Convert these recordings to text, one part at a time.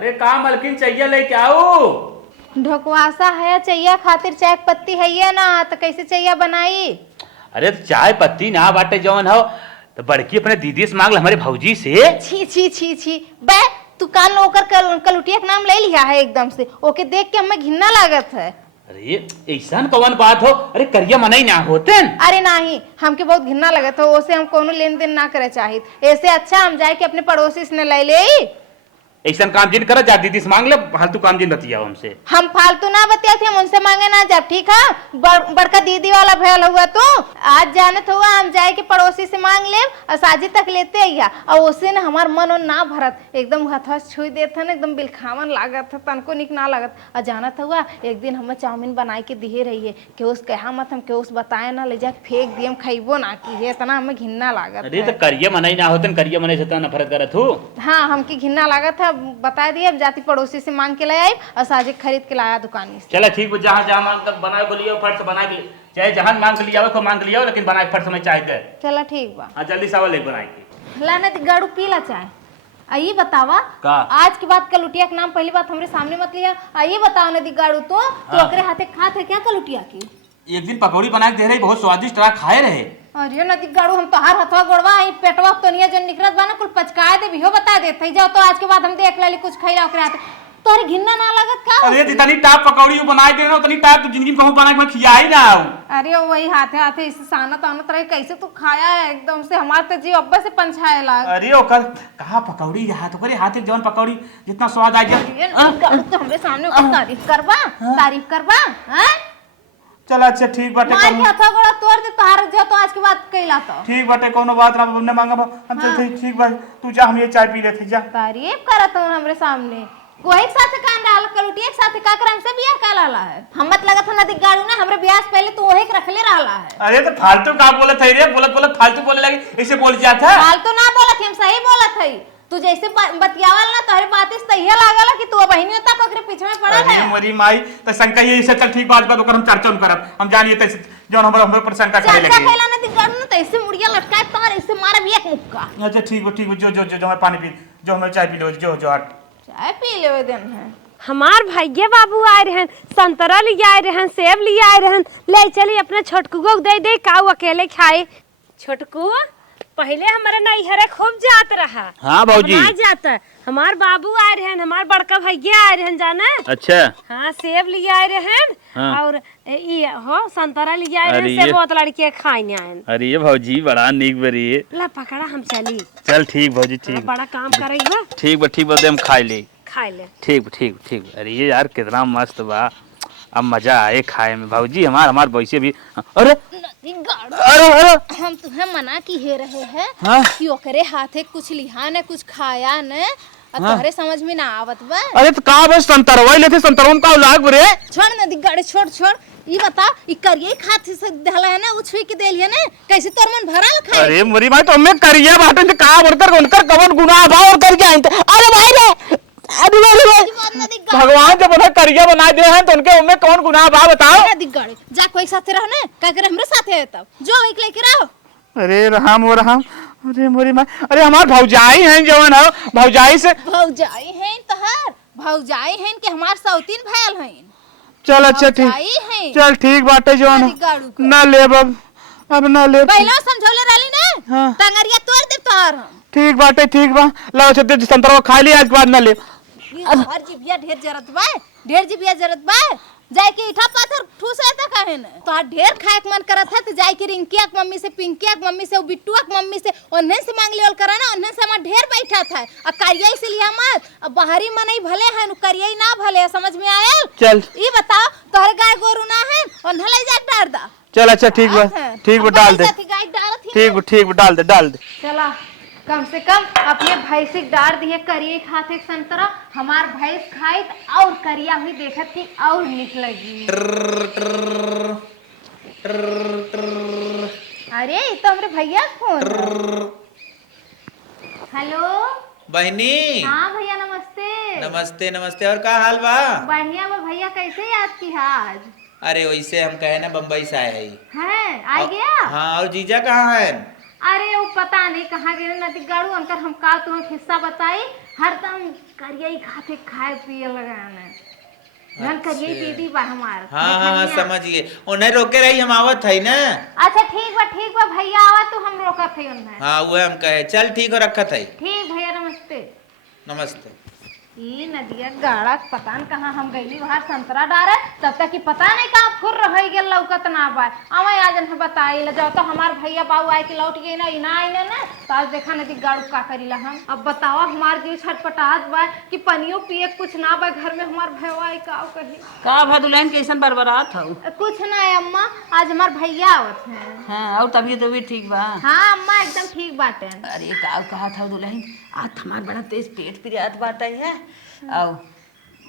अरे का मलकिन चाहिए लेके आओ। ढोकवासा है चाहिए खातिर चाय पत्ती है ये ना तो कैसे चाहिए बनाई। अरे तो चाय पत्ती ना बाटे जवन हो तो बड़की अपने दीदी से मांग ले हमारे भौजी से। छी छी छी छी बे तू काल नौकर कलुटिया का नाम ले लिया है एकदम से ओके देख के हमें घिन्ना लागत है। अरे ऐसा कौन बात हो। अरे करिया मनाई ना होते। अरे नहीं हमके बहुत घिन्ना लगत हो ओसे हम कोनो लेन देन ना करे चाहिए ऐसे अच्छा हम जाए के अपने पड़ोसी से ले ले। ऐसा काम जिन करा जा दीदी से मांग ले फालतू काम जिन बतिया हमसे। हम फालतू ना बतिया थे हम उनसे मांगे ना जब ठीक है बड़का दीदी वाला भयल हुआ तो आज जानत हुआ हम जाए के पड़ोसी से मांग ले और साजी तक लेते आइया और उससे ना हमार मन ना भरत एकदम हथवा छुई देते ना एकदम बिलखावन लागत है तनको निक ना लागत और जानत हुआ एक दिन हमें चाउमीन बनाए के दिए रही है कि उस कहा मत हम के उस बताए ना ले जा फेंक दिए हम खइबो ना की है इतना हमें घिन्ना लागत। अरे तो करिया मनाई ना होते करिया मनाई से नफरत करत हूँ। हाँ हमकी घिन्ना लागत है बता दिए अब जाती पड़ोसी से मांग के ले आई और साजिद खरीद के लाया दुकानी से। चलो ठीक जहाँ जहाँ मांग कर बना को लिया फट से बना के चाहे जहाँ मांग के लिया को मांग लिया लेकिन बना के फट से मैं चाय के। चलो ठीक बा। हाँ जल्दी सावल लेके बनाए के लाना गाड़ू पीला चाय। आइए बतावा का आज के बाद कलुटिया के नाम पहली बात हमरे सामने मत लिया। आइए बताओ नदी गाड़ू तो ओकरे हाथे खात है क्या कलुटिया की। एक दिन पकौड़ी बना के दे रही बहुत स्वादिष्ट रहा खाए रहे। अरे नदी गाड़ू हम तो हर हथवा गोड़वा आई पेटवा तो नहीं जो निकरत बा ना कुल पचकाए दे भी हो बता देते जाओ तो आज के बाद हम देख लेली कुछ खइला ओकरे हाथे तोहरे घिन्ना ना लागत का। अरे इतनी टाप पकौड़ी बनाए दे रहा उतनी टाप तो जिंदगी में कहूं बना के मैं खिया ही ना आऊं। अरे वही हाथे हाथे इसे सानत आनत रहे कैसे तू खाया है एकदम से हमार तो जी अब्बा से पंछाए लाग। अरे ओकर कहां पकौड़ी यहाँ तो करे हाथे जवन पकौड़ी जितना स्वाद आ गया तो हमरे सामने तारीफ करबा हैं। चल अच्छा ठीक बाटे मार के हथा गोड़ा तोड़ दे तोहार जो तो आज के बाद कैला तो ठीक बाटे कोनो बात ना हमने मांगा हम चल ठीक बा तू जा हम ये चाय पी लेते जा। तारीफ करत हूं हमरे सामने कोई एक साथ कान डाल कलुटी एक साथ का कर हमसे बियाह का लाला है हम मत लगत हो नदी गाड़ू ना हमरे ब्याह से पहले तू वही के रखले रहला है। अरे तो फालतू का बोलत है रे बोलत फालतू बोले लगे ऐसे बोल जाता है। फालतू ना बोलत हम सही बोलत है तू जैसे बतियावल ना तोहरे बातें सही लागला कि तू बहिनी होता कोकरे पीछे में पड़ा है। अरे मोरी माई तो शंका ये से चल ठीक बात बात ओकर हम चर्चा करब हम जानिए त जौन हमरे पर शंका करे लगे चर्चा कैला नदी गाड़ू ना तो ऐसे मुड़िया लटकाए तोर ऐसे मारब एक मुक्का। अच्छा ठीक जो मैं पानी पी जो मैं चाय पी लो जो हट चाय पी लेवे दिन है। हमार भैया बाबू आए रहन संतरा लिए आए रहन सेब लिए आए रहन ले चली अपने छोटकू को दे काऊ अकेले खाए। छोटकू पहले हमारे नैहरे खूब जात रहा। हाँ भौजी जाता हमार बाबू आए रहन हमार बड़का भैया आए रहन जाना। अच्छा हाँ सेब लिए आए रहन। हाँ। और ये हो संतरा लिए आए रहन सेब बहुत लड़के खाने आए। अरे ये भौजी बड़ा निक बरी ला पकड़ा हम चली चल ठीक भौजी ठीक बड़ा काम करेगा ठीक बा हम खाई ले ठीक। अरे ये यार कितना मस्त बा अब मजा आए खाए में भौजी हमार वैसे भी। अरे हम तुम्हें मना की हे रहे हैं हाँ? कि ओकरे हाथे कुछ लिहा न कुछ खाया न और हाँ? तोहरे समझ में ना आवत बा। अरे तो का बस संतरवा लेते संतरवन का लाग रे छोड़ नदी गाड़ी छोड़ ये बता ई करिए खाते से धला है ना उछुई के देलिए ना कैसे तोर मन भरा खाए। अरे मोरी भाई तो हमें करिए बाटन से का बरतर उनकर कवन गुनाह बा और कर जाए अरे भाई रे भगवान जब उन्हें करिया बना दे हैं तो उनके उनमें कौन गुनाह बा बताओ। नदी गाड़ी जा कोई साथे रहो ना का करे हमरे साथे है तब जो एक लेके रहो। अरे राम अरे मोरी माँ अरे हमार भौजाई हैं जवन हो भौजाई से भौजाई हैं तोहार भौजाई हैं कि हमार सौतीन भैल हैं। चल अच्छा ठीक चल ठीक बाटे जवन ना ले अब ना ले पहले समझौले रहली ना। हाँ। टंगरिया तोड़ दे तोहार हम ठीक बाटे ठीक बा लो छते संतरा खा लिया आज के बाद ना ले हर जीबिया ढेर जीबिया जरूरत बा जाए के इठा पाथर ठूस रहता काहे न तो ढेर खाए के मन करत है तो जाए के रिंकिया के मम्मी से पिंकिया के मम्मी से बिट्टुआ के मम्मी से उन्हें से मांग लियल करा ना उन्हें से हमार ढेर बैठा था अब करिया से लिया मत अब बाहरी मन ही भले है करिया ना भले समझ में आयल। चल ये बताओ तोहरे गाय गोरू ना है उन्हें ले जा डाल दा। चल अच्छा ठीक बा डाल दे ठीक बा डाल दे चला कम से कम अपने भैंसी डाल दिए करिए खाते संतरा हमार भैंस खाई और करिया हुई देखत थी और निकलेगी। अरे तो हमरे भैया फोन। हेलो बहनी। हाँ भैया नमस्ते। नमस्ते और का हाल बा। बढ़िया बा भैया कैसे याद की आज। अरे वैसे हम कहे ना बम्बई से आए हैं आ गया। हाँ और जीजा कहाँ है। अरे वो पता नहीं कहाँ गए नदी गाड़ू अंकर हम का तुम्हें किस्सा बताई हरदम करिया ही खाते खाए पिए लगाने धन करिए दीदी बा हमार हाँ समझ गए। उन्हें रोके रही हम आवत है ना। अच्छा ठीक बा भैया आवा तो हम रोकत है उन्हें। हाँ वो हम कहे चल ठीक हो रखत है। ठीक भैया नमस्ते। नमस्ते। ये नदिया गाड़ा पता न कहाँ हम गईली वहाँ संतरा डारे तब तक कि पता नहीं कहाँ फुर रह गया लौकत ना बा अवे आज न बताई ल जाओ तो हमार भैया बाबू आए के लौट गए ना आई ना तो आज देखा नदी गाड़ू का करीला हम। अब बतावा हमार जीव छटपटात बा कि पनियो पिए कुछ ना बा घर में हमार भैया आई का कही का भदुलैन कैसन बरबरात हौ? कुछ ना है अम्मा आज हमार भैया आवत है। हाँ और तबीयत भी ठीक बा? हाँ अम्मा एकदम ठीक बाटे। अरे का कहा था दुल्हन आज हमार बड़ा तेज पेट पिरियात बाटे है और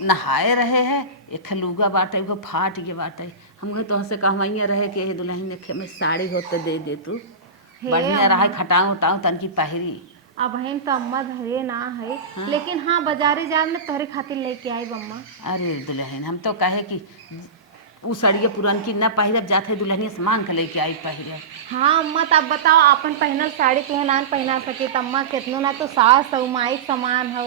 नहाए रहे है एक लुगा बाटे वो फाट के बाटे हम तो से कहवैया रहे के दुल्हन देखे में साड़ी होते दे तू बढ़िया रहा खटाऊ उटाऊ तन की पहिरी। अब बहन तो अम्मा घरे ना है हाँ? लेकिन हाँ बाजारे जाए में तोहरे खातिर लेके आई अम्मा। अरे दुल्हन हम तो कहे कि उ साड़िया पुरान की न पहिरब जाते दुल्हनिया से मांग के लेके आई पहिरे। हाँ अम्मा तब बताओ अपन पहनल साड़ी तुहे ना पहना सके तो अम्मा कितनो ना तो सास हो माई समान हो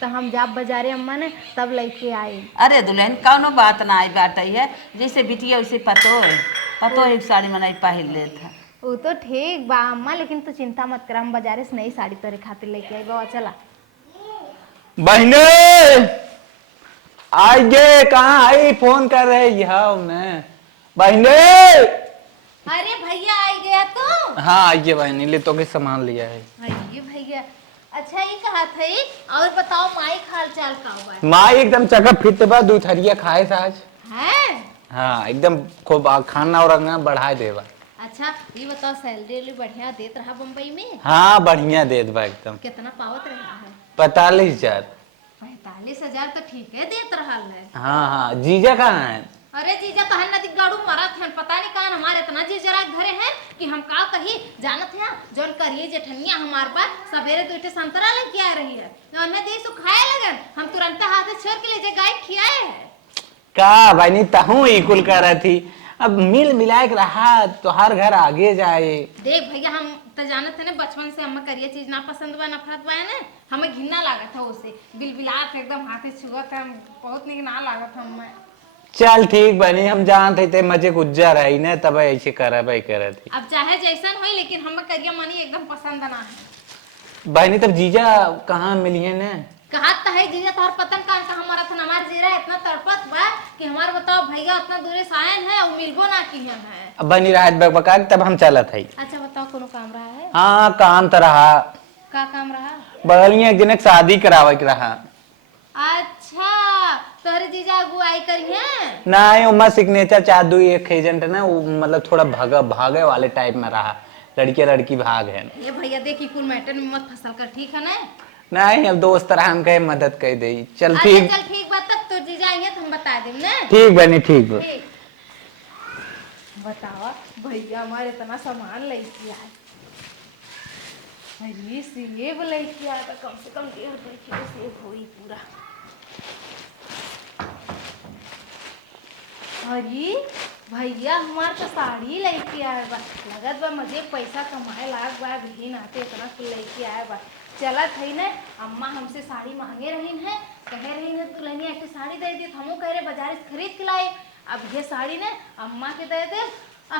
तो हम जाब बाजारे अम्मा ने तब लेके आई। अरे दुल्हन कौनो बात ना आई बात है जैसे बिटिया वैसे पतो एक साड़ी मनाई पहन ले था। वो तो ठीक बा अम्मा लेकिन तू चिंता मत कर हम बाजारे से नई साड़ी तेरे खातिर लेके आई बाबा चला। बहने आइए कहाँ आई फोन कर रहे बहने। अरे भैया आई गया तू। हाँ आइए बहनी ले तो के सामान लिया है। आइए भैया। अच्छा ये कहा था और बताओ माई हाल चाल का हुआ? माँ एकदम चका फिट बा दूधरिया खाए आज है। हाँ एकदम खूब खाना और बढ़ा देवा। अच्छा ये बताओ सैलरी बढ़िया देत रहा बम्बई में? हाँ बढ़िया देत बा एकदम। कितना पावत रहा है? 45,000। 45,000 तो ठीक है देत रहा है। हाँ जीजा कहाँ है? अरे जीजा कहन नदी गाड़ू मरत हैं पता नहीं कहां हमारे इतना जीजरा घरे हैं कि हम का कही जानत है जोन करिए जेठनिया हमार बा सवेरे तो इटे संतरा लेके आ रही है उन्हें दे सु खाए लगन हम तुरंत हाथ से छोड़ के ले जे गाय खियाए है का भाई तहू इकुल कर रही थी अब मिल मिलाए के रहा तो हर घर आगे जाए। देख भैया हम तो जानत है ना बचपन से हमें करिए चीज ना पसंद बा नफरत बा ना हमें घिन्ना लागत है उसे बिलबिलात एकदम हाथे छुअत है बहुत नहीं ना लागत हमें। चल ठीक बनी हम जानते थे मजे गुज्जा रही ना तब ऐसे करा भाई करा थी। अब चाहे जैसन हो लेकिन हमें करिया मनी एकदम पसंद ना है। बहनी तब जीजा कहाँ मिली है ना? कहा तो है जीजा तोहर पतन का हमारा था हमार जीरा इतना तड़पत बा कि हमार बताओ भैया उतना दूरे से आए हैं और मिलबो ना की है। अब बनी रात बका तब हम चला था। अच्छा बताओ कोनो काम रहा है? हाँ काम तो रहा। का काम रहा? बगल में एक दिन एक शादी करावे के रहा। अच्छा तोहरे जीजा अगुवाई करी है? नहीं उमा सिग्नेचर चाह दू एक एजेंट ना वो मतलब थोड़ा भागे वाले टाइप में रहा लड़की भाग है। ये भैया देखी कुल मैटर में मत फसल कर ठीक है ना? नहीं अब दोस्त तरह हम कहे मदद कर दे। चल अच्छा, ठीक चल ठीक बात तब तो जीजा आएंगे तो हम बता देंगे ना। ठीक बनी ठीक। बतावा भैया हमारे इतना सामान लेके आए अरे सेब लेके आया तो कम से कम 1.5 किलो सेब होई पूरा। अरे भैया हमार तो साड़ी लेके आए बा लगत बा मुझे पैसा कमाए लाग बा भी नाते इतना कुल लेके आए बा चलत है ना। अम्मा हमसे साड़ी मांगे रही है कहे रही है दुल्हनिया एक साड़ी दे दी हम कह रहे बाजार से खरीद के लाए। अब ये साड़ी ने अम्मा के दे दे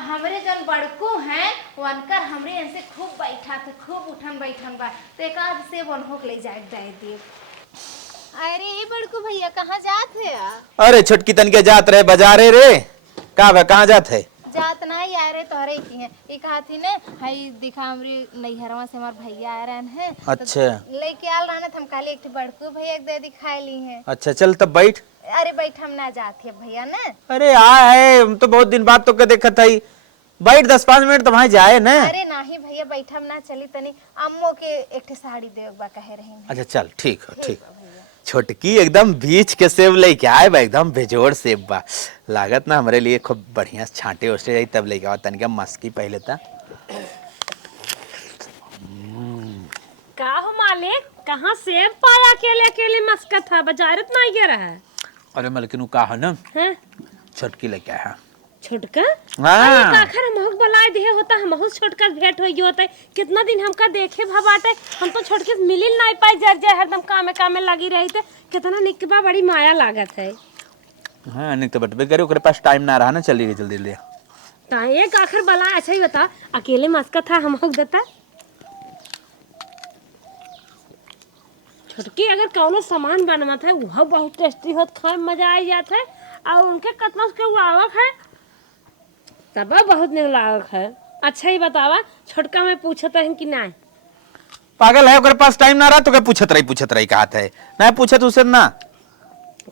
हमरे जन बड़कू हैं वनकर हमरे इनसे खूब बैठा थे खूब उठन बैठन बा तो एक आध से वन होक ले जाए दिए। अरे ये बड़कू भैया कहाँ जाते? अरे छोटकी तन के जात रहे बाजारे रे कहाँ जात है? जात नहीं आ रहे तोहरे की है एक हाथी ने हई दिखा हमरी नैहरवा से हमार भैया आ रहे हैं। अच्छा तो लेके आल रहना हम काले एक बड़कू भैया एक दे दिखाई ली है। अच्छा चल तब बैठ। अरे बैठ हम ना जाती है भैया ना। अरे है हम तो बहुत दिन बाद तो के देखत है बैठ 10-5 मिनट तो वहाँ जाए ना। अरे नहीं भैया बैठ हम ना चली तनी अम्मो के एक साड़ी देव बा कहे रही। अच्छा चल ठीक हो ठीक। छोटकी एकदम बीच के सेब लेके आए बा एकदम बेजोड़ सेब बा लागत ना हमारे लिए खूब बढ़िया छांटे उठे जाई तब लेके आओ तनिका मस्की पहले था। का हो मालिक कहाँ सेब पाया अकेले अकेले मस्कत है बाजारत नहीं गया रहा है? अरे मलकिनू का है ना हैं? छोटकी लेके आया छोटका हाँ। आखिर हमहू बला दे होता हमहू छोटका भेंट होई होता कितना दिन हमका देखे भबाटे हम तो छोटके से मिलिल नहीं पाई जर हरदम कामे कामे लगी रही थे कितना निकबा बड़ी माया लागत है। हाँ नहीं तो बटबे करे ओकरे पास टाइम ना रहा ना चली गई जल्दी ले ता एक आखिर बला अच्छा ही बता अकेले मस्का था हमहू देता छोटकी अगर कौनो सामान बनवा था वह बहुत टेस्टी होत खाए में मजा आई जात है और उनके कतना के आवक है तब बहुत निक लागत है। अच्छा ही बतावा छोटका में पूछत है कि नहीं पागल है ओकरे पास टाइम ना रहा तो क्या पूछत रही कहा है ना पूछत उसे ना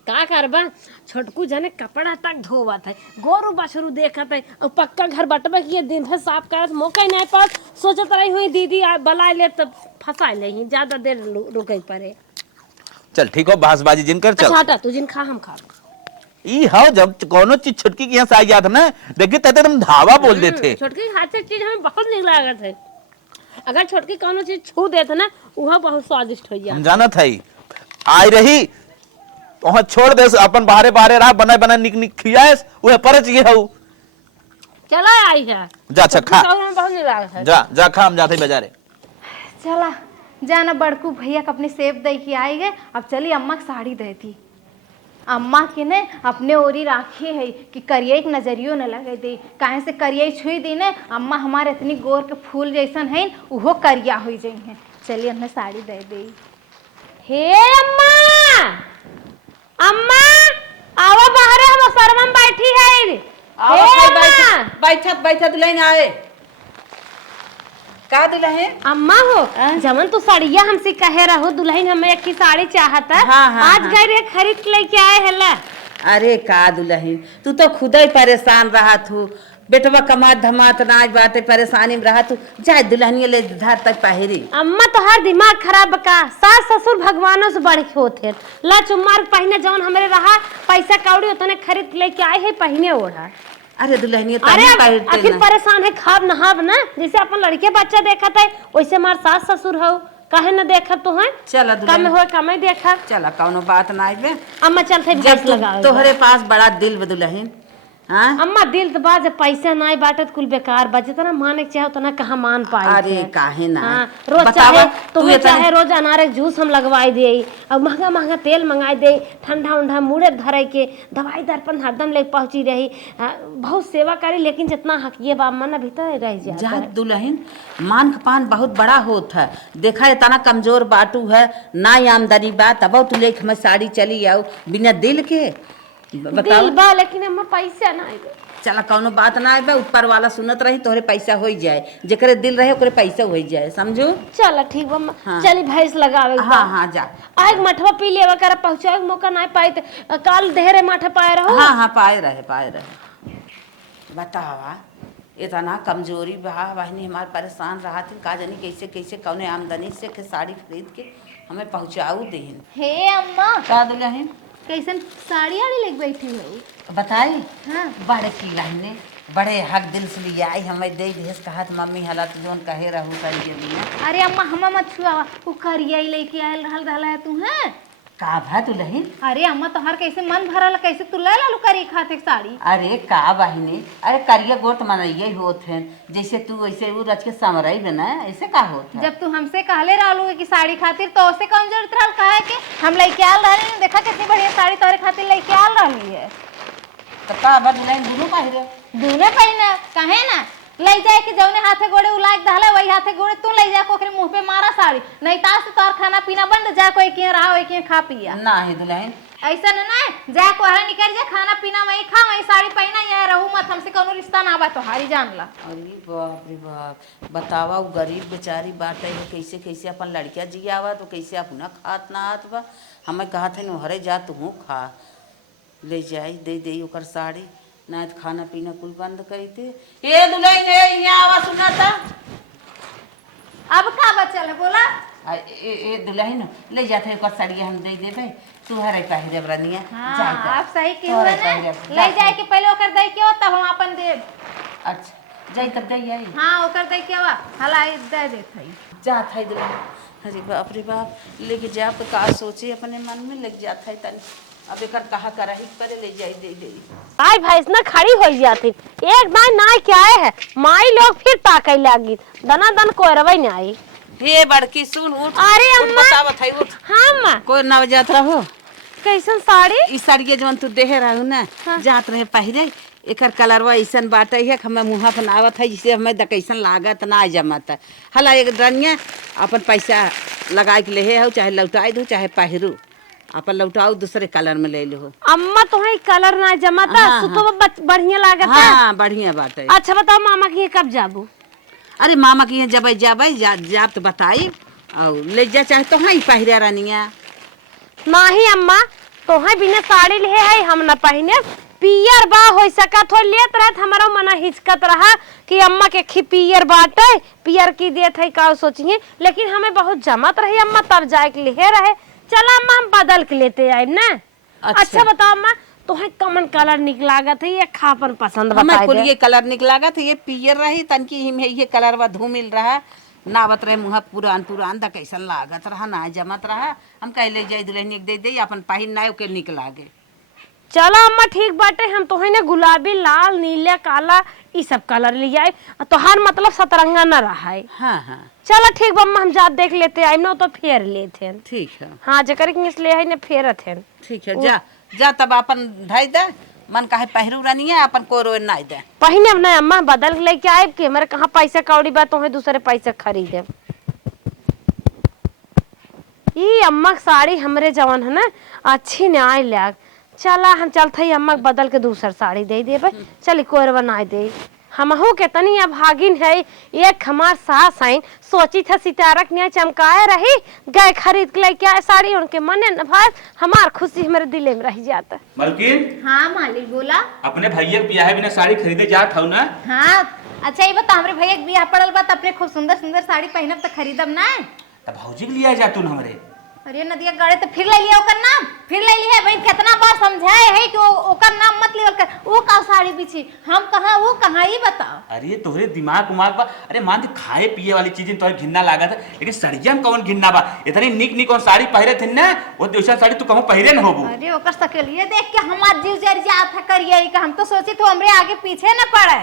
का करबा छोटकू जने कपड़ा तक धोवत है गोरू बछरू देखत है और पक्का घर बटबे किए दिन भर साफ करत मौका ही नहीं पास सोचत रही हुई दीदी बला ले तब फंसा ले ज्यादा देर रुके पड़े। चल ठीक हो बासबाजी जिन कर चल। अच्छा हटा तू जिन खा हम खा ई हां जब कोनो चीज छुटकी के यहां से आ गया था ना देखिए तते तुम धावा बोल देते। छोटकी हाथ से चीज हमें बहुत निक लागत है अगर छोटकी कोनो चीज छू देत ना वह बहुत स्वादिष्ट हो जाए। हम जाना था ही आई रही वहां छोड़ दे अपन बाहरे बाहरे रहा बना बना निक निक खियास वह परच गए हऊ चला आई है जा अच्छा खा बहुत निक लागत है जा खा हम जाते बाजारे। चला जाना बड़कू भैया के अपने सेब दे के आई गए। अब चली अम्मा की साड़ी दे दी अम्मा के ने अपने ओरी राखी है कि करिए एक नजरियो न लगे दे काहे से करिए छुई दी ने अम्मा हमारे इतनी गोर के फूल जैसन है उहो करिया हो जाई है। चलिए हमने साड़ी दे दी। हे अम्मा अम्मा आवा बाहर हम सरमन बैठी है बैठत दुल्हन आए का दुल्हन अम्मा हो जमन तू साड़िया हमसे कहे रहो दुल्हन हमें एक की साड़ी चाहता हाँ, आज गए रे खरीद के लेके आए हला। अरे का दुल्हन तू तो खुद ही परेशान रहा तू बेटवा कमात धमात नाच बाटे परेशानी में रहा तू जाए दुल्हनिया ले धर तक पहरी। अम्मा तो हर दिमाग खराब का सास ससुर भगवानों से बढ़ के होते ला चुम्मार पहने जवन हमारे रहा पैसा कौड़ी उतने खरीद लेके आए है पहने ओढ़ा। अरे दुल्हनिया अरे आखिर परेशान है खाब नहाब ना जैसे अपन लड़के बच्चा देखत है वैसे हमार सास ससुर हो कहे न देखत तो है चला कम हो कम देखा चला कौनो बात ना आइबे अम्मा चलते जब तोहरे पास बड़ा दिल बे दुल्हन। हाँ अम्मा दिल तो बात पैसा ना बाटत कुल बेकार बा जितना माने के चाहे उतना कहाँ मान पाए। अरे काहे ना रोज चाहे तुम्हें चाहे रोज अनार जूस हम लगवाई दे और महंगा महंगा तेल मंगाई दे ठंडा उंडा मुड़े धरे के दवाई दर्पण हरदम ले पहुंची रही बहुत सेवा करी लेकिन जितना हकिए बा मन भीतर रह जाए। दुल्हन मान पान बहुत बड़ा होत है देखा इतना कमजोर बाटू है ना आमदनी बा तब तू लेके हमें साड़ी चली आओ बिना दिल के दिल बा लेकिन अम्मा पैसा ना आइबे। चला कौनो बात ना आइबे ऊपर वाला सुनत रही तोहरे पैसा हो जाए जेकरे दिल रहे ओकरे पैसा हो जाए समझो। चल ठीक बा हाँ। चली भैंस लगावे हाँ जा आग मठवा पी लेवा कर पहुंचाए मौका ना पाई काल देहरे माठा पाए रहो। हाँ पाए रहे बतावा इतना कमजोरी बहा बहनी हमारे परेशान रहा थी का जानी कैसे कैसे कौने आमदनी से के साड़ी खरीद के हमें पहुंचाऊ देन। हे अम्मा का दुल्हन कैसन साड़ी आड़ी लेके बैठी हो बताई हाँ बड़े की लाइने बड़े हक दिल से लिए आई हमें दे देस कहत मम्मी हालत जोन कहे रहू करिए दिया। अरे अम्मा हम मत छुआ वो करिया लेके आयल रहल है तू है का भा दुल्हन। अरे अम्मा तोहार कैसे मन भरल कैसे तू ले लालू करी खाते साड़ी। अरे का बहिनी अरे करिया गोट मनइये होत है जैसे तू वैसे वो रच के समरई बना ऐसे का होत है। जब तू हमसे कहले रहलू कि साड़ी खातिर तो उसे कौन जरूरत रहल कहे कि हम लेके आल रहली देखा कितनी बढ़िया साड़ी तोहरे खातिर लेके आल रहली है। तो का बा दुल्हन दुनू पहिरे दूने पहिने कहे ना ले जाए कि जौने हाथे गोड़े उलाक दहला वही हाथे गोड़े तू ले जा कोकरे मुंह पे मारा साड़ी नहीं तास तो तोर खाना पीना बंद जा कोई के रहा होई के खा पिया ना है दुल्हन ऐसा ना जा को हरे निकल जा खाना पीना वही खा वही साड़ी पहना या रहू मत हमसे कोनो रिश्ता ना बा तोहारी जान ला। अरे बाप रे बाप बतावा वो गरीब बेचारी बाटे है कैसे कैसे अपन लड़किया जियावा तो कैसे अपना खात ना आत बा हमें कहा थे हरे जा तू खा ले जाई दे ओकर साड़ी ना तो खाना पीना कुल बंद करी थे। ए दुल्हन यहाँ आवा सुना था अब का बचल है बोला ए दुल्हन ले जाते ओकर साड़ी हम दे देबे तू हरे पहिरे बरनिया हां आप सही के हुआ ना ले जाए के पहले ओकर दे के हो तब हम अपन देब। अच्छा जाई तब दे आई हां ओकर दे के बा हलाई दे दे थई जा थई दुल्हन। अरे बाप रे बाप लेके जा पे का सोचे अपने मन में लग जाता है तनी अब एक कहा करा ही पहले ले जाई दे दे। आई भैंस ना खड़ी हो जाती एक बार ना क्या है माई लोग फिर ताकई लागी दना दन कोरवई नहीं आई। हे बड़की सुन उठ। अरे उठ अम्मा बतावत है उठ। हाँ अम्मा कोई ना जात रहो कैसन साड़ी ई साड़ी जवन तू देहे रहू ना जात रहे पहिरे एकर कलरवा ऐसन बाटे है हमें मुँह पर आवत है जिसे हमें कैसन लागत ना जमत है। हला एक रनिया अपन पैसा लगा के ले हो चाहे लौटाई दू चाहे पहिरू अपन लौटाओ दूसरे कलर में ले लो। अम्मा तुम्हें कलर ना जमाता हाँ, तो बढ़िया लागत है। हाँ बढ़िया बात है। अच्छा बताओ मामा की कब जाबू? अरे मामा की जब जाब तो बताई और ले जा चाहे तो हाँ पहिरा रनिया नहीं अम्मा तोहे बिना साड़ी ले है हम न पहने पियर बा हो सकत हो लेत रहत हमारा मना हिचकत रहा कि अम्मा के खी पियर बाटे पियर की देत है का सोचिए लेकिन हमें बहुत जमत रही अम्मा तब जाए के लिए रहे चला अम्मा हम बदल के लेते आए ना। अच्छा बताओ अम्मा तोहे कमन कलर निक लागत है ये खापन पसंद हमें कुल बताई ये कलर निकलागा तो ये पियर रही तनकी हिम ये कलर वा धूमिल रहा नावत रहे मुँह पुरान पुरान द कैसन लागत रहा ना जमत रहा हम कह ले जाई दुल्हन दे दे अपन पहिन ना के निक लागे। चलो अम्मा ठीक बाटे हम तोहे ना गुलाबी लाल नीले काला ई सब कलर ले आए तोहार मतलब सतरंगा न रहा है। हाँ हाँ चलो ठीक बम्मा हम जात देख लेते आए ना तो फेर लेते ठीक है। हाँ जकर के इसलिए है ना फेरत है ठीक है जा जा तब अपन ढाई दे मन काहे पहिरू रनिया अपन कोरो नाई दे पहिने अब ना अम्मा बदल के लेके आए कि हमारे कहाँ पैसा कौड़ी बा तोहे दूसरे पैसे खरीदे। ये अम्मा की साड़ी हमरे जवन है ना अच्छी न आए लाग चला हम चलते ही अम्मा बदल के दूसर साड़ी दे दे भाई चली कोर बनाए दे हमहू के तनी अब भागिन है एक हमार सास है सोची था सितारक ने चमकाए रही गए खरीद के लेके आए साड़ी उनके मने न भाई हमार खुशी हमारे दिले में रह जाता। मलकिन हाँ मालिक बोला। अपने भैया के ब्याह बिना साड़ी खरीदे जात हूँ ना। हाँ अच्छा ये बता हमरे भैया के बियाह पड़ल बा अपने खूब सुंदर सुंदर साड़ी पहनब तो खरीदब ना। तब भौजी के लिया जातू न हमरे। अरे नदिया गाड़े तो फिर ले लिया ओकर नाम फिर ले लिया भाई कितना बार समझाए है कि ओकर नाम मत लिया कर वो का साड़ी बिछी हम कहाँ वो कहाँ ही बताओ। अरे तोहरे दिमाग उमाग बा अरे मान खाए पिए वाली चीजें तोहरे घिन्ना लागत है लेकिन सड़िया में कौन घिन्ना बा इतनी निक निक और साड़ी पहरे थे ना वो दूसरा साड़ी तू कहूँ पहरे न होबू। अरे ओकर सकलिए देख के हमार जीव जर जात है करिए का हम तो सोची तो हमरे आगे पीछे न पड़े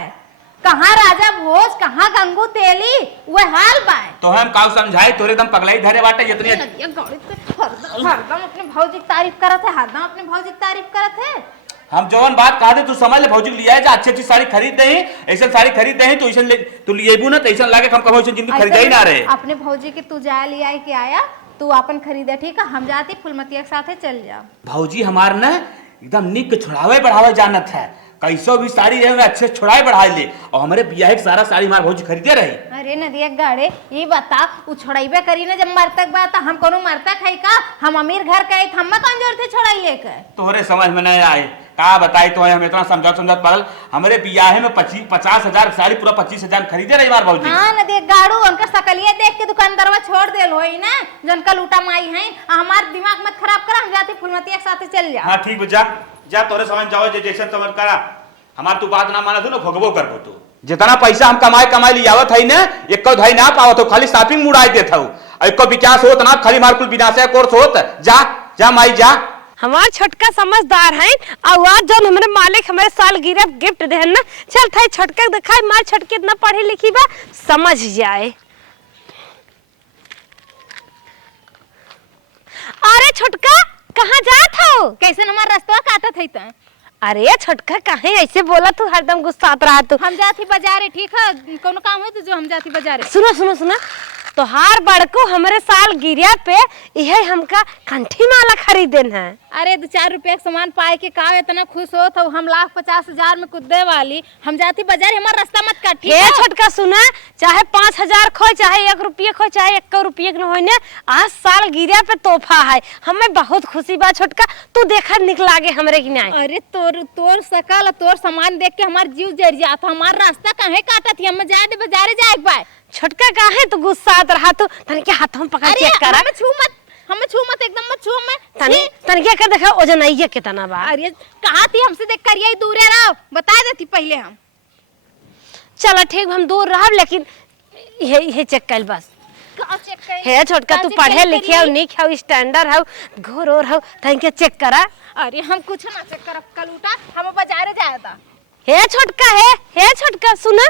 कहाँ राजा भोज कहाँ गंगू तेली वो हाल बाय तो हम काउ समझाए तोरे एकदम पगलाई धरे बाटे जितनी नदिया गाड़ी तो हरदम अपने भौजी की तारीफ करत है हरदम अपने भौजी की तारीफ करत है। हम जवन बात कहा दे तू समझ ले भौजी लिया है जा अच्छी अच्छी साड़ी खरीद दे ऐसा साड़ी खरीद दे तो ऐसा तू लिएबू ना तो ऐसा लागे हम कहो जिंदगी खरीदा ही ना रहे। अपने भौजी के तू जाए लिया के आया तू अपन खरीदे ठीक है हम जाती फुलमतिया के साथे चल जाओ। भौजी हमार ना एकदम निक छुड़ावे बढ़ावे जानत है कैसो भी साड़ी रहे अच्छे छुड़ाए बढ़ाए ले और हमारे बियाह के सारा साड़ी हमारे भौजी खरीदे रही। अरे नदिया गाड़े ये बता उ छोड़ाइबे करी ना जब मरतक बात हम कोनो मरतक है का हम अमीर घर के हम कौन जोर थे छोड़ाई लेकर तोहरे समझ में नहीं आए का बताई तो हम इतना समझा पागल हमारे बियाह में 50,000 साड़ी पूरा 25,000 खरीदे रही हमारे भौजी। हाँ नदिया गाड़ू उनका सकलिए देख के दुकानदारवा छोड़ देल होई ना जनका लूटा माई है हमार दिमाग मत खराब कर हम जाते फुलमतिया के साथे चल जा। हाँ ठीक जा जा तोरे समझ जाओ जैसे समझ करा हमार तू बात ना माना तू ना भगवो करबो तू जितना पैसा हम कमाए लियावत है ना एको धई ना पावत हो खाली शॉपिंग मुड़ाई देत हूं एको विकास होत ना खाली मार कुल विनाशय कोर्स होत जा जा माई जा। हमार छोटका समझदार है और आज जौन हमारे मालिक हमारे सालगिरह गिफ्ट दे ना चल थाई छोटका दिखाई मार छोटके इतना पढ़ी लिखी बा समझ जाए। अरे छोटका कहाँ जात हो कैसे हमार रास्ता काटत है त अरे छोटका काहे ऐसे बोला तू हरदम गुस्सात रहा तू हम जाती बाजारे ठीक है कोनो काम है तो जो हम जाती बाजारे। सुनो सुनो सुना तोहार बड़को हमारे साल गिरिया पे यह हमका कंठी माला खरीदन है। अरे 2-4 रुपया का सामान पाए के का इतना खुश हो तो हम 1,50,000 में कुदे वाली हम जाती बाजार हमारा रास्ता मत काट। ये छोटका सुना चाहे 5,000 खो चाहे 1 रुपये खो चाहे 1 रुपये न हो आज साल गिरिया पे तोहफा है हमें बहुत खुशी बा छोटका तू देखा निकला गे हमरे की नहीं। अरे तोर सकल तोर सामान देख के हमार जीव जर जात हमार रास्ता काहे काटत हम जाए दे बाजारे जाए पाए। छोटका काहे तू गुस्सात रहा तू तन के हाथ में पकड़ चेक करा हम छू मत एकदम मत छू मैं तन क्या देखा ओजन आइए कितना बा। अरे कहा थी हमसे देख कर यही दूर रहो बता देती पहले हम। चलो ठीक हम दूर रह लेकिन ये चेक कर बस हे छोटका तू पढ़े लिखे हो नहीं खाओ स्टैंडर्ड हो घोर और हो थैंक यू चेक करा। अरे हम कुछ ना चेक करब, कल उठा हम बाजारे जाया था। हे छोटका सुना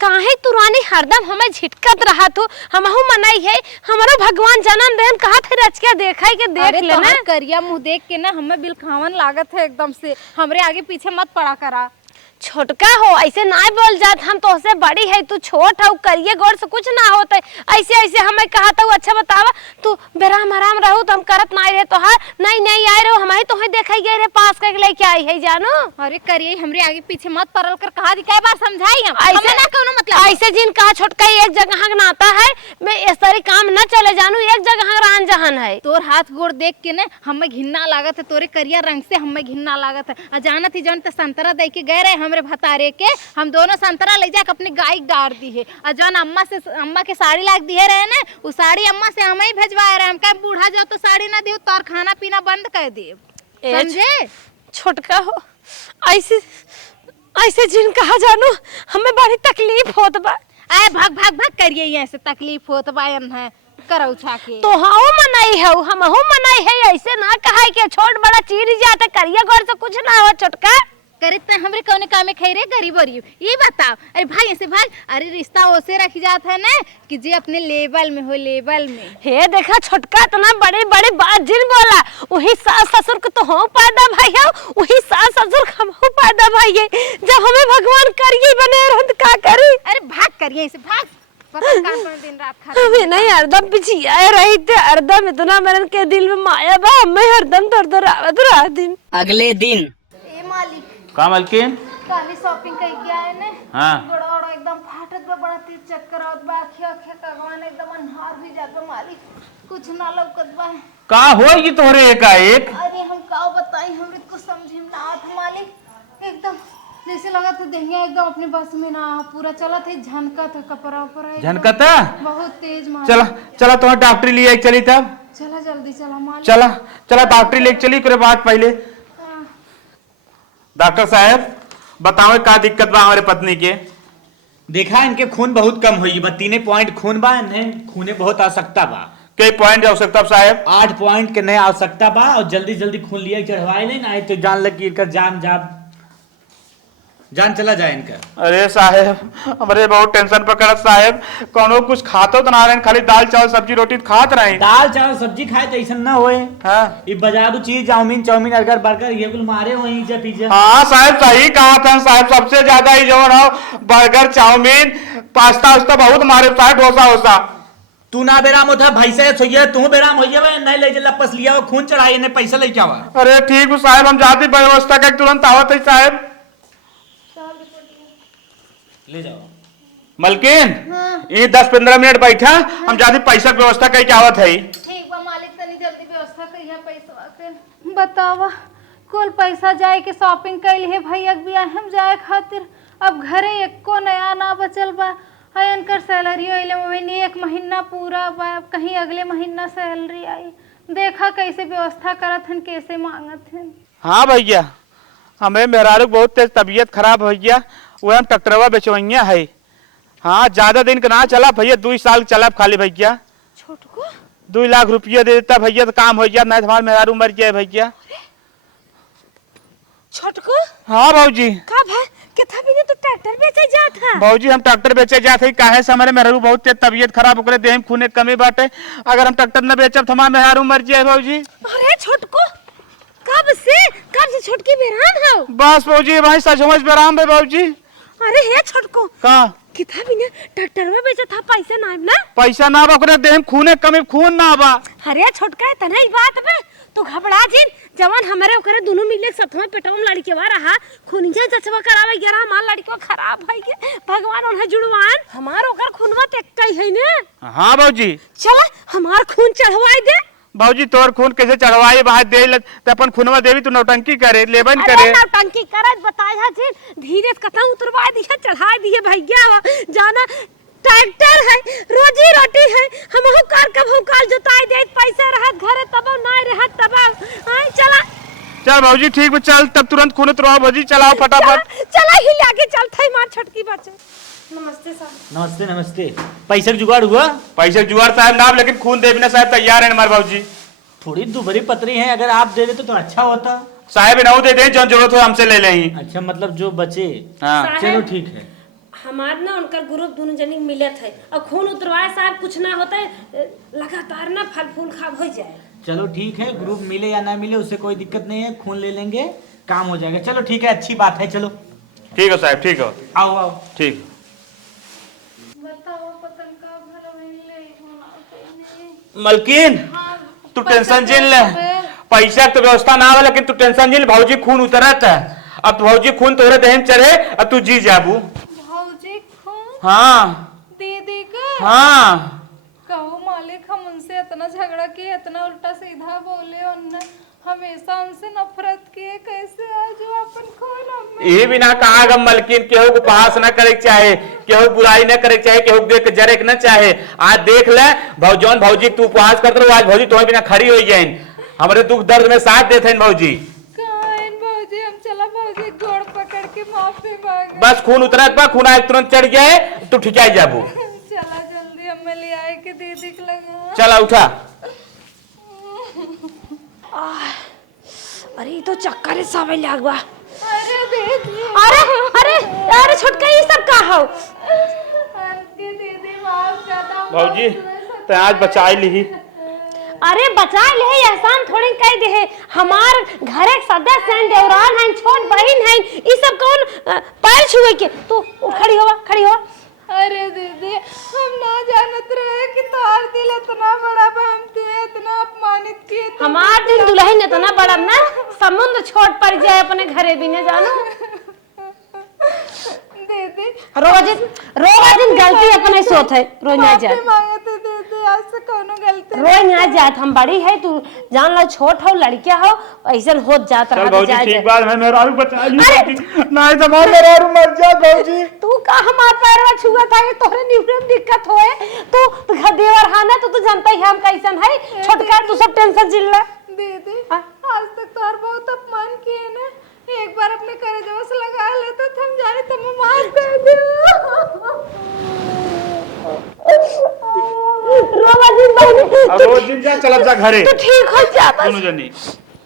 काहे तुरानी हरदम हमें झिटकत रहा तू हमहु मनाई है हमारो भगवान जन्म देन कहा थे रच के देखा के देख अरे लेना। तोहर करिया मुंह देख के ना हमें बिलखावन लागत है एकदम से, हमरे आगे पीछे मत पड़ा करा। छोटका हो ऐसे ना बोल जात, हम तो से बड़ी है तू छोट हो करिए गौर से कुछ ना होता ऐसे ऐसे हमें कहा था। अच्छा बतावा तू बेराम आराम रहू तो हम करत ना रहे तो नहीं आए रहो हमारे तो देखा गए रे पास करके लेके आई है जानो। अरे करिए हमरे आगे पीछे मत पड़ल कर कहा दी कई बार समझाई हम ऐसे ना कोनो मतलब ऐसे जिन कहा छोटका एक जगह नाता है मैं इस तरह काम न चले जानू एक जगह रहन जहन है। तोर हाथ गोड़ देख के ना हमें घिन्ना लागत है, तोरे करिया रंग से हमें घिन्ना लागत है। अजानत ही जौन संतरा दे के गए रहे हमरे भतारे के, हम दोनों संतरा ले जाके अपने गाय डार दी है। और जौन अम्मा के साड़ी लाग दी है रहे ना वो साड़ी अम्मा से हम ही भेजवाए रहे। हम कहे बूढ़ा जाओ तो साड़ी ना दियो तोर खाना पीना बंद कर दे, समझे। छोटका हो ऐसे जिन कहा जानो हमें बड़ी तकलीफ होत बा। आए भाग करिए ऐसे तकलीफ होत बायन है करौ छाके तो हाउ मनाई है हमहु मनाई है ऐसे ना कहा कि छोट बड़ा चीज जाते करिया घर से कुछ ना हो छोटका करे तो हमरे कौन काम में खाई रे गरीब और ये बताओ। अरे भाई ऐसे भाग, अरे रिश्ता ओसे रखी जात है ना कि जे अपने लेवल में हो लेवल में। हे देखा छोटका इतना बड़े बड़े बात जिन बोला वही सास ससुर को तो हो पैदा भाई हो वही सास ससुर हम हो पैदा भाई है। जब हमें भगवान करिए बने रहत का करी। अरे भाग करिए ऐसे भाग, पता कान पर दिन रात खा हमें नहीं हरदम पीछे आए रही थे हरदम इतना मेरे के दिल में माया बा हमें हरदम दर्द रावत रहा दिन। अगले दिन ए मालिक का मलकिन काली शॉपिंग कई के आए ने। हाँ बड़ा एकदम फाटत बा, बड़ा तेज चक्कर आवत बा, आँखें कगवान एकदम अन्हार भी जात बा मालिक, कुछ ना लौकत बा। का होई तोहरे एकाएक? अरे हम का बताई हमरे को समझ में ना आवत मालिक, एकदम जैसे लगा था देहिया एकदम अपने बस में ना पूरा चला थे झनका था कपड़ा ऊपर झनकता बहुत तेज मालिक। चला तो डॉक्टरी ले चली तब चला जल्दी चला मालिक। चला डॉक्टरी ले चली करे बात पहले। डॉक्टर साहब बताओ का दिक्कत बा हमारे पत्नी के? देखा इनके खून बहुत कम हुई बा 3 पॉइंट खून बा इन्हें खूने बहुत आवश्यकता बा। कई पॉइंट आवश्यकता साहब? 8 पॉइंट के नए आवश्यकता बा और जल्दी खून लिया चढ़वाए नहीं ना तो जान लग इनका जान चला जाए इनका। अरे साहब हमारे बहुत टेंशन पकड़त साहब, कोनो कुछ खातो तो ना रहे, खाली दाल चावल सब्जी रोटी खात रहे। दाल चावल सब्जी खाए तो ऐसा ना होए। हाँ ये बाजारू चीज चाउमीन अर्गर बर्गर ये कुल मारे वहीं जा पिज्जा। हाँ साहब सही कहा था साहब, सबसे ज्यादा ही जो ना बर्गर चाउमीन पास्ता उस्ता बहुत मारे साहब, डोसा तू ना बेराम होता भाई से सोइए तू बेराम होइए वे नहीं ले जला पस लिया खून चढ़ाई ने पैसा लेके आवा। अरे ठीक है साहब हम जाती व्यवस्था का तुरंत आवत है साहब। ले जाओ मलकिन ये 10-15 मिनट बैठा हम जाती पैसा की व्यवस्था कई आवत है। ठीक बा मालिक तनी जल्दी व्यवस्था करिया पैसा के। बतावा कुल पैसा जाए के शॉपिंग कैल है भैया बिया हम जाए खातिर, अब घरे एको नया ना बचल बा। है इनकर सैलरी आइले मोबाइल 1 महीना पूरा बा, कहीं अगले महीना सैलरी आई, देखा कैसे व्यवस्था करत हन कैसे मांगत हन। हाँ भैया हमें मेहरारू बहुत तेज तबीयत खराब हो गया, वो हम ट्रैक्टरवा बेचवैया है। हाँ ज्यादा दिन का ना चला भैया, 2 साल चला खाली भैया। छोटको 2 लाख रुपया दे देता भैया तो काम हो गया, नहीं हमारे मेहरारू मर गया भैया। छोटको हाँ भाजी का भाई कितना भी तो ट्रैक्टर बेचे जात है। भाजी हम ट्रैक्टर बेचे जाते हैं, काहे से हमारे मेहरारू बहुत तेज तबीयत खराब हो देह में खूने कमी बाटे, अगर हम ट्रैक्टर न बेचब तो हमारे मेहरारू मर जाए भाजी। अरे छोटको कब से छोटकी बेराम हो? बस भाजी भाई सचमुच बेराम है भाजी। अरे हे छोटको का कितना भी ना ट्रैक्टर में बेचा था पैसा ना पैसा ना बा देह में खूने कमी खून ना बा। अरे छोटका इतना ही बात में तो घबरा जिन जवान हमारे ओकरे दोनों मिले सतवा पेटवा में लड़के वा रहा खूनिया जचवा करावे गेरा हमार लड़के खराब भई के भगवान उन्हें जुड़वान हमार ओकर खूनवा टेक्कई है ने। हाँ भाजी चला हमार खून चढ़वाई दे। भाजी तोर खून कैसे चढ़वाई बात दे तो अपन खूनवा देवी तू नौटंकी करे लेबन करे। अरे नौटंकी करत बताया जी धीरे कथा उतरवा दिया चढ़ा दिए भैया जाना ट्रैक्टर है रोजी रोटी है हम कार कब काल जोताई दे पैसा रहत घरे तब ना रहत तब आई चला चल भाजी ठीक है चल तब तुरंत खून उतरवाओ भाजी, चलाओ फटाफट चला ही लागे चलते मार छटकी बचे। नमस्ते साहब। नमस्ते नमस्ते। पैसे का जुगाड़ हुआ? पैसे जुआर साहब नाम, लेकिन खून देवी साहब तैयार है हमारे बाबूजी। थोड़ी दुबरी पतरी है, अगर आप दे देते तो अच्छा होता। साहब इनाऊ दे दें, जो जरूरत हो हमसे ले लें। अच्छा, मतलब जो बचे। हाँ साहब, चलो ठीक है। हमार ना उनका ग्रुप दोनों जनी मिलत है और खून उतरवाए साहब, कुछ ना होता है, लगातार ना फल फूल खाब हो जाए। चलो ठीक है, ग्रुप मिले या ना मिले उससे कोई दिक्कत नहीं है, खून ले लेंगे, काम हो जाएगा। चलो ठीक है, अच्छी बात है। चलो ठीक है साहब, ठीक है। आओ आओ। ठीक। बताओ पतन का भला मिले होना। मलकिन तू टेंशन जिन ले, पैसा तो व्यवस्था ना हो, लेकिन तू टेंशन जिन। भौजी खून उतरत है, अब भौजी खून तोरे देहन चढ़े, अब तू जी जाबू। भौजी खून हाँ दीदी का। हाँ कहो मालिक, हम उनसे इतना झगड़ा किए, इतना उल्टा सीधा बोले, उनने हमेशा उनसे नफरत किए, कैसे आज वो अपन खून हमें। ये भी ना कहा गम मलकिन, केहू को उपहास न करे के चाहे, केहू बुराई न करे के चाहे, केहू देख के जरे के न चाहे। आज देख ले भौजौन भौजी तू उपहास करते रहो, आज भौजी तुम्हें बिना खड़ी हो जाए, हमारे दुख दर्द में साथ देते हैं भौजी। भौजी हम चला, भौजी गोड़ पकड़ के माफी मांगे। बस खून उतरत बा, खून आज तुरंत चढ़ गया है, तू ठिकाई जाबू। चला जल्दी, हमें ले आए कि दीदी के लगा। चला उठा। अरे ये तो चक्कर सावे लागवा। अरे दीदी, अरे अरे अरे छोटका, ये सब का हो? दीदी माफ करना भौजी ते आज बचा ली। अरे बचा ले, एहसान थोड़ी कह दे है। हमार घर एक सदस्य हैं, देवरान हैं, छोट बहन हैं, ये सब कौन पैर छुए के? तू खड़ी हो, खड़ी हो। अरे दीदी, हम ना जानत रहे कि तार दिल इतना बड़ा, हम तुझे इतना अपमानित किए। हमार दिल दुल्हन इतना बड़ा ना, समुद्र छोड़ पड़ जाए अपने घरे भी न जानो। दीदी रोज दिन गलती अपने सोच है, रोज ना जाए, मांगे थे दीदी, आज से कोनो गलती। रोज ना जाए। हम बड़ी है, तू जान लो, छोट हो, लड़किया हो, ऐसा हो जाता चल रहा। भौजी ठीक बात, मैं मेहरारू बचा ली। अरे! नहीं तो मैं मेहरारू मर जा भौजी। तू का हमार पैरवा छुआ था, ये तोहरे निवरे में दिक्कत होए। तू देवर हाना, तो जानता ही हम कैसन है। छोटका तू सब टेंशन जिल्ला। दीदी आज तक तो बहुत अपमान किए ना, एक बार अपने करेजों से लगा लेते तो हम जाने तुम मार दे। रोवा दिन बहनी, अब रोज दिन जा, चल अब जा घरे। तू ठीक हो जा बस। दोनों जनी।